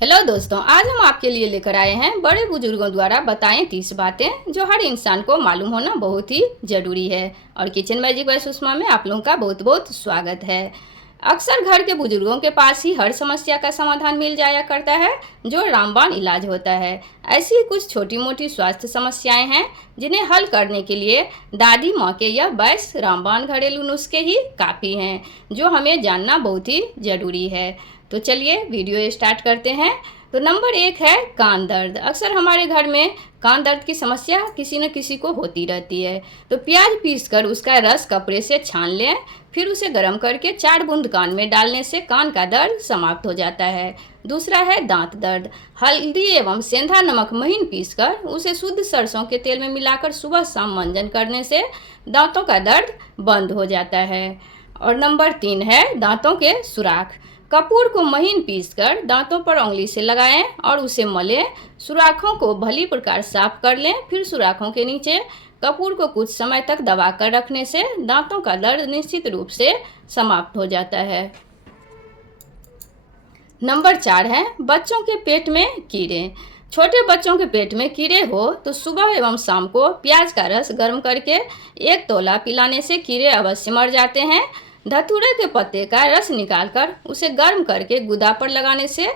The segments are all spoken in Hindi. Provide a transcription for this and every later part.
हेलो दोस्तों, आज हम आपके लिए लेकर आए हैं बड़े बुजुर्गों द्वारा बताएं 30 बातें जो हर इंसान को मालूम होना बहुत ही ज़रूरी है। और किचन मैजिक बाय सुषमा में आप लोगों का बहुत बहुत स्वागत है। अक्सर घर के बुजुर्गों के पास ही हर समस्या का समाधान मिल जाया करता है, जो रामबाण इलाज होता है। ऐसी ही कुछ छोटी मोटी स्वास्थ्य समस्याएं हैं जिन्हें हल करने के लिए दादी माँ के यह वैश्य रामबाण घरेलू नुस्खे ही काफ़ी हैं, जो हमें जानना बहुत ही ज़रूरी है। तो चलिए वीडियो स्टार्ट करते हैं। तो नंबर 1 है कान दर्द। अक्सर हमारे घर में कान दर्द की समस्या किसी न किसी को होती रहती है। तो प्याज पीसकर उसका रस कपड़े से छान लें, फिर उसे गर्म करके 4 बूंद कान में डालने से कान का दर्द समाप्त हो जाता है। दूसरा है दांत दर्द। हल्दी एवं सेंधा नमक महीन पीसकर उसे शुद्ध सरसों के तेल में मिलाकर सुबह शाम मंजन करने से दांतों का दर्द बंद हो जाता है। और नंबर 3 है दांतों के सुराख। कपूर को महीन पीसकर दांतों पर उंगली से लगाएं और उसे मलें। सुराखों को भली प्रकार साफ कर लें, फिर सुराखों के नीचे कपूर को कुछ समय तक दबाकर रखने से दांतों का दर्द निश्चित रूप से समाप्त हो जाता है। नंबर 4 है बच्चों के पेट में कीड़े। छोटे बच्चों के पेट में कीड़े हो तो सुबह एवं शाम को प्याज का रस गर्म करके 1 तोला पिलाने से कीड़े अवश्य मर जाते हैं। धतूरे के पत्ते का रस निकालकर उसे गर्म करके गुदा पर लगाने से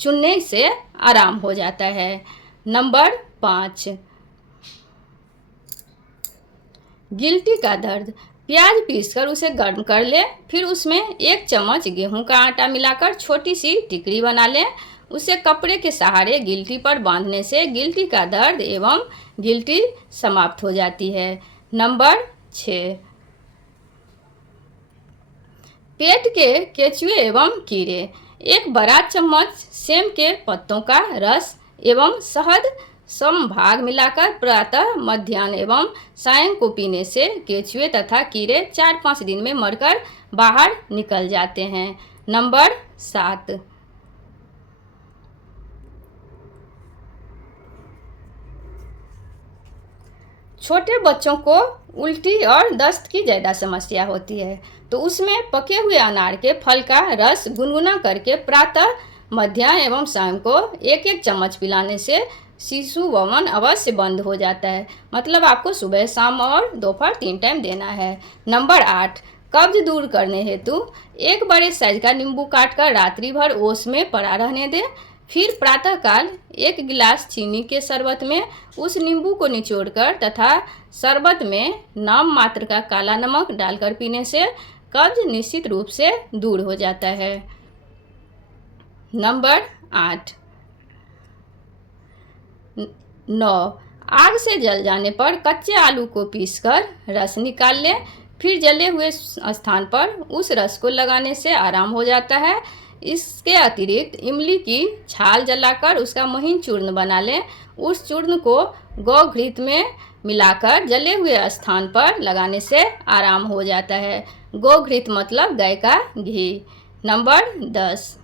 चुनने से आराम हो जाता है। नंबर 5 गिल्टी का दर्द। प्याज पीसकर उसे गर्म कर लें, फिर उसमें 1 चम्मच गेहूं का आटा मिलाकर छोटी सी टिकड़ी बना लें। उसे कपड़े के सहारे गिल्टी पर बांधने से गिल्टी का दर्द एवं गिल्टी समाप्त हो जाती है। नंबर 6 पेट के केचुए एवं कीड़े। 1 बड़ा चम्मच सेम के पत्तों का रस एवं शहद समभाग मिलाकर प्रातः, मध्याह्न एवं सायं को पीने से केचुए तथा कीड़े 4-5 दिन में मरकर बाहर निकल जाते हैं। नंबर 7 छोटे बच्चों को उल्टी और दस्त की ज़्यादा समस्या होती है, तो उसमें पके हुए अनार के फल का रस गुनगुना करके प्रातः, मध्याह्न एवं शाम को 1-1 चम्मच पिलाने से शिशु वमन अवश्य बंद हो जाता है। मतलब आपको सुबह, शाम और दोपहर 3 टाइम देना है। नंबर 8 कब्ज दूर करने हेतु 1 बड़े साइज का नींबू काटकर रात्रि भर ओस में पड़ा रहने दें। फिर प्रातःकाल 1 गिलास चीनी के शरबत में उस नींबू को निचोड़कर तथा शरबत में नाम मात्र का काला नमक डालकर पीने से कब्ज निश्चित रूप से दूर हो जाता है। नंबर 8 9 आग से जल जाने पर कच्चे आलू को पीसकर रस निकाल लें, फिर जले हुए स्थान पर उस रस को लगाने से आराम हो जाता है। इसके अतिरिक्त इमली की छाल जलाकर उसका महीन चूर्ण बना लें। उस चूर्ण को गौघृत में मिलाकर जले हुए स्थान पर लगाने से आराम हो जाता है। गौघृत मतलब गाय का घी। नंबर 10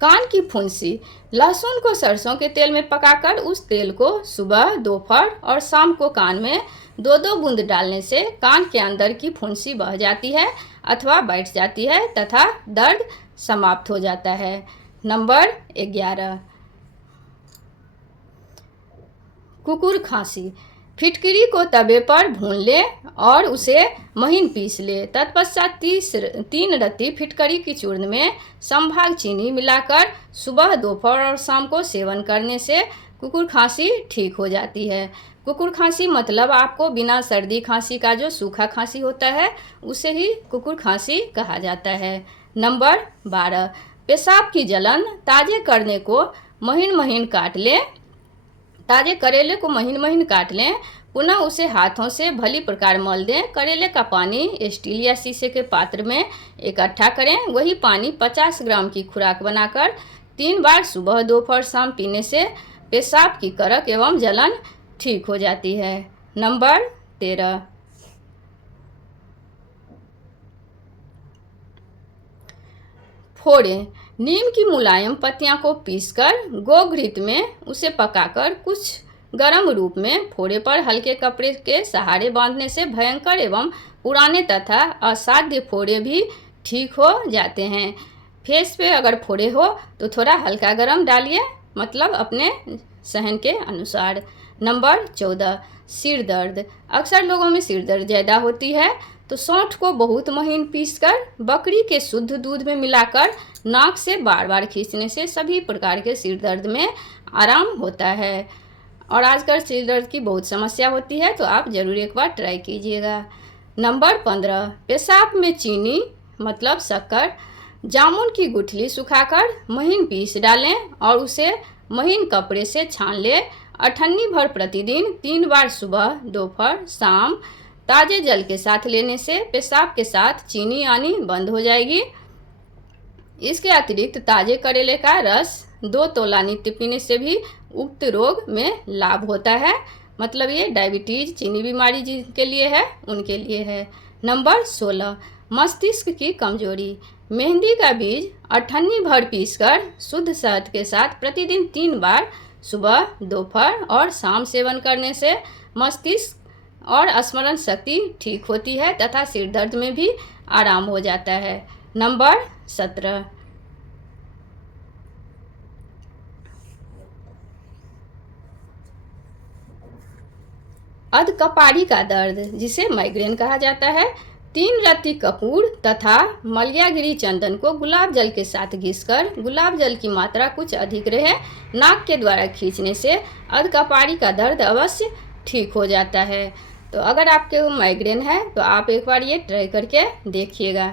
कान की फुंसी। लहसुन को सरसों के तेल में पकाकर उस तेल को सुबह, दोपहर और शाम को कान में 2-2 बूंद डालने से कान के अंदर की फुंसी बह जाती है अथवा बैठ जाती है तथा दर्द समाप्त हो जाता है। नंबर 11 कुकुर खांसी। फिटकरी को तवे पर भून ले और उसे महीन पीस ले। तत्पश्चात 3 रत्ती फिटकरी की चूर्ण में समभाग चीनी मिलाकर सुबह, दोपहर और शाम को सेवन करने से कुकुर खांसी ठीक हो जाती है। कुकुर खांसी मतलब आपको बिना सर्दी खांसी का जो सूखा खांसी होता है उसे ही कुकुर खांसी कहा जाता है। नंबर 12 पेशाब की जलन। ताजे करने को महीन महीन काट लें। ताजे करेले को महीन महीन काट लें, पुनः उसे हाथों से भली प्रकार मल दें। करेले का पानी स्टील या शीशे के पात्र में इकट्ठा करें। वही पानी 50 ग्राम की खुराक बनाकर 3 बार सुबह, दोपहर, शाम पीने से पेशाब की करक एवं जलन ठीक हो जाती है। नंबर 13 फोड़े। नीम की मुलायम पत्तियां को पीसकर गोघृत में उसे पकाकर कुछ गर्म रूप में फोड़े पर हल्के कपड़े के सहारे बांधने से भयंकर एवं पुराने तथा असाध्य फोड़े भी ठीक हो जाते हैं। फेस पे अगर फोड़े हो तो थोड़ा हल्का गरम डालिए, मतलब अपने सहन के अनुसार। नंबर 14, सिर दर्द। अक्सर लोगों में सिर दर्द ज़्यादा होती है, तो सौंठ को बहुत महीन पीसकर बकरी के शुद्ध दूध में मिलाकर नाक से बार बार खींचने से सभी प्रकार के सिर दर्द में आराम होता है। और आजकल सिर दर्द की बहुत समस्या होती है, तो आप ज़रूर एक बार ट्राई कीजिएगा। नंबर 15, पेशाब में चीनी मतलब शक्कर। जामुन की गुठली सुखाकर महीन पीस डालें और उसे महीन कपड़े से छान लें। 8 भर प्रतिदिन 3 बार सुबह, दोपहर, शाम ताज़े जल के साथ लेने से पेशाब के साथ चीनी आनी बंद हो जाएगी। इसके अतिरिक्त ताज़े करेले का रस 2 तोला नित्य पीने से भी उक्त रोग में लाभ होता है। मतलब ये डायबिटीज़, चीनी बीमारी जिनके लिए है उनके लिए है। नंबर 16, मस्तिष्क की कमजोरी। मेहंदी का बीज 8 भर पीसकर शुद्ध शहद के साथ प्रतिदिन 3 बार सुबह, दोपहर और शाम सेवन करने से मस्तिष्क और स्मरण शक्ति ठीक होती है तथा सिर दर्द में भी आराम हो जाता है। नंबर 17, अधकपाड़ी का दर्द, जिसे माइग्रेन कहा जाता है। 3 रत्ती कपूर तथा मलयागिरी चंदन को गुलाब जल के साथ घिसकर, गुलाब जल की मात्रा कुछ अधिक रहे, नाक के द्वारा खींचने से अधकपाड़ी का दर्द अवश्य ठीक हो जाता है। तो अगर आपके माइग्रेन है तो आप एक बार ये ट्राई करके देखिएगा।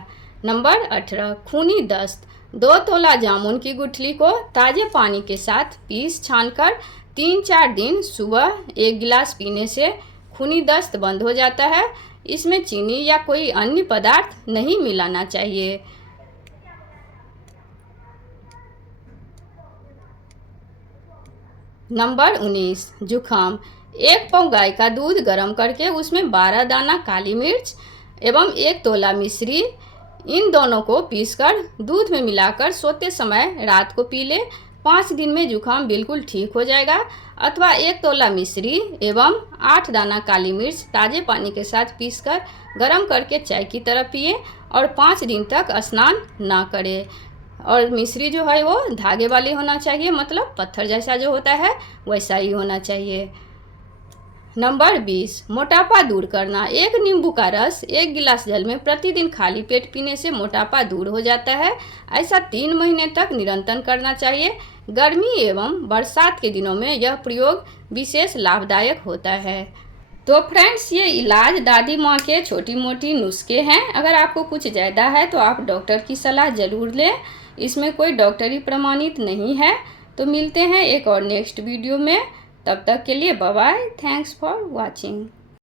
नंबर 18, खूनी दस्त। 2 तोला जामुन की गुठली को ताज़े पानी के साथ पीस छानकर 3-4 दिन सुबह 1 गिलास पीने से खूनी दस्त बंद हो जाता है। इसमें चीनी या कोई अन्य पदार्थ नहीं मिलाना चाहिए। नंबर 19, जुखाम। 1 पाव गाय का दूध गर्म करके उसमें 12 दाना काली मिर्च एवं 1 तोला मिश्री, इन दोनों को पीसकर दूध में मिलाकर सोते समय रात को पी ले। 5 दिन में जुखाम बिल्कुल ठीक हो जाएगा। अथवा 1 तोला मिश्री एवं 8 दाना काली मिर्च ताज़े पानी के साथ पीसकर गर्म करके चाय की तरह पिए और 5 दिन तक स्नान ना करें। और मिश्री जो है वो धागे वाली होना चाहिए, मतलब पत्थर जैसा जो होता है वैसा ही होना चाहिए। नंबर 20, मोटापा दूर करना। 1 नींबू का रस 1 गिलास जल में प्रतिदिन खाली पेट पीने से मोटापा दूर हो जाता है। ऐसा 3 महीने तक निरंतर करना चाहिए। गर्मी एवं बरसात के दिनों में यह प्रयोग विशेष लाभदायक होता है। तो फ्रेंड्स, ये इलाज दादी माँ के छोटी मोटी नुस्खे हैं। अगर आपको कुछ ज़्यादा है तो आप डॉक्टर की सलाह ज़रूर लें। इसमें कोई डॉक्टरी प्रमाणित नहीं है। तो मिलते हैं एक और नेक्स्ट वीडियो में। तब तक के लिए bye bye. Thanks for watching.